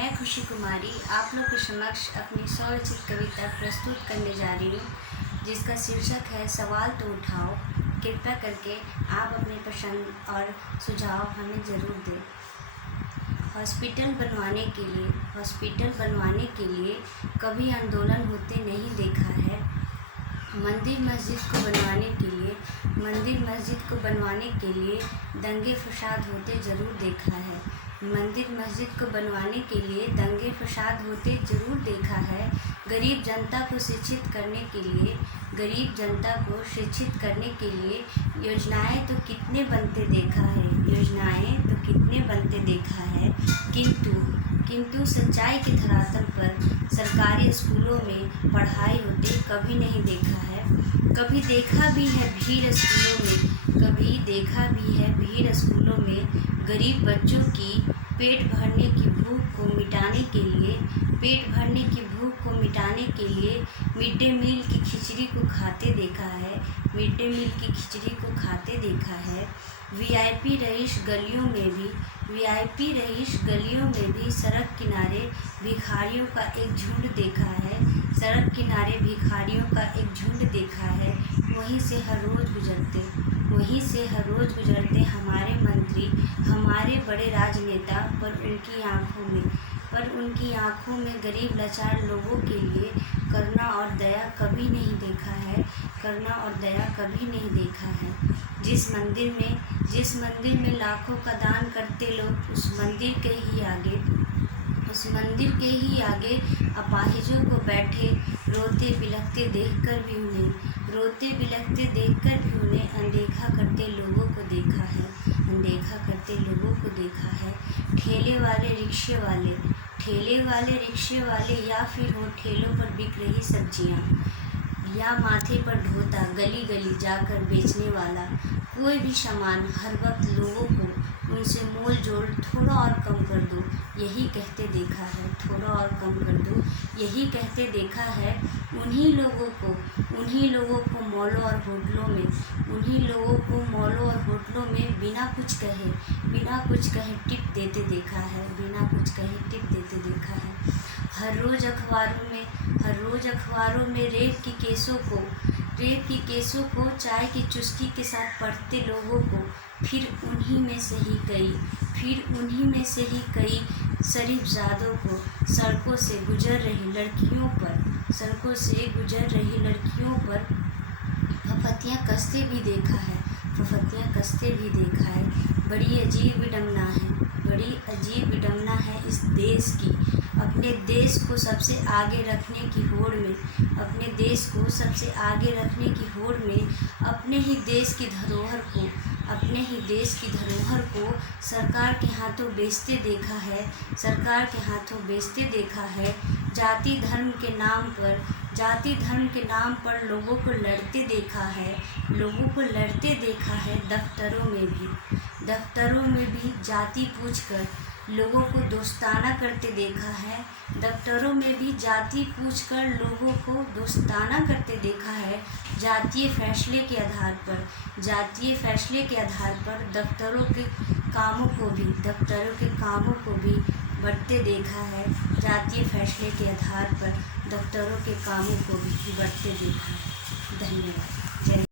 मैं खुशी कुमारी आप लोग के समक्ष अपनी स्वरचित कविता प्रस्तुत करने जा रही हूँ, जिसका शीर्षक है सवाल तो उठाओ। कृपया करके आप अपनी पसंद और सुझाव हमें ज़रूर दें। हॉस्पिटल बनवाने के लिए कभी आंदोलन होते नहीं देखा है। मंदिर मस्जिद को बनवाने के लिए दंगे फसाद होते ज़रूर देखा है। मंदिर मस्जिद को बनवाने के लिए दंगे फसाद होते ज़रूर देखा है। गरीब जनता को शिक्षित करने के लिए योजनाएं तो कितने बनते देखा है। किंतु सच्चाई के धरातल पर सरकारी स्कूलों में पढ़ाई होते कभी नहीं देखा है। कभी देखा भी है भीड़ स्कूलों में गरीब बच्चों की पेट भरने की भूख को मिटाने के लिए मिड डे मील की खिचड़ी को खाते देखा है। वीआईपी रईस गलियों में भी सड़क किनारे भिखारियों का एक झुंड देखा है। वहीं से हर रोज़ गुजरते हमारे मंत्री, हमारे बड़े राजनेता, पर उनकी आँखों में गरीब लाचार लोगों के लिए करुणा और दया कभी नहीं देखा है। जिस मंदिर में लाखों का दान करते लोग, उस मंदिर के ही आगे अपाहिजों को बैठे रोते बिलखते देखकर भी उन्हें अनदेखा करते लोगों को देखा है। ठेले वाले रिक्शे वाले या फिर हो ठेलों पर बिक रही सब्जियां, या माथे पर ढोता गली गली जाकर बेचने वाला कोई भी सामान हर वक्त लोगों को उनसे मोल जोल थोड़ा और कम कर दो यही कहते देखा है। उन्हीं लोगों को मॉलों और होटलों में बिना कुछ कहे टिप देते देखा है। हर रोज़ अखबारों में रेप की केसों को चाय की चुस्की के साथ पढ़ते लोगों को फिर उन्हीं में से ही कई शरीफजादों को सड़कों से गुजर रही लड़कियों पर फफतियाँ कसते भी देखा है। बड़ी अजीब विडंबना है इस देश की। अपने देश को सबसे आगे रखने की होड़ में अपने ही देश की धरोहर को सरकार के हाथों बेचते देखा है। जाति धर्म के नाम पर लोगों को लड़ते देखा है। दफ्तरों में भी जाति पूछकर लोगों को दोस्ताना करते देखा है। जातीय फैसले के आधार पर दफ्तरों के कामों को भी बढ़ते देखा है। जातीय फैसले के आधार पर दफ्तरों के कामों को भी बढ़ते देखा है। धन्यवाद। जय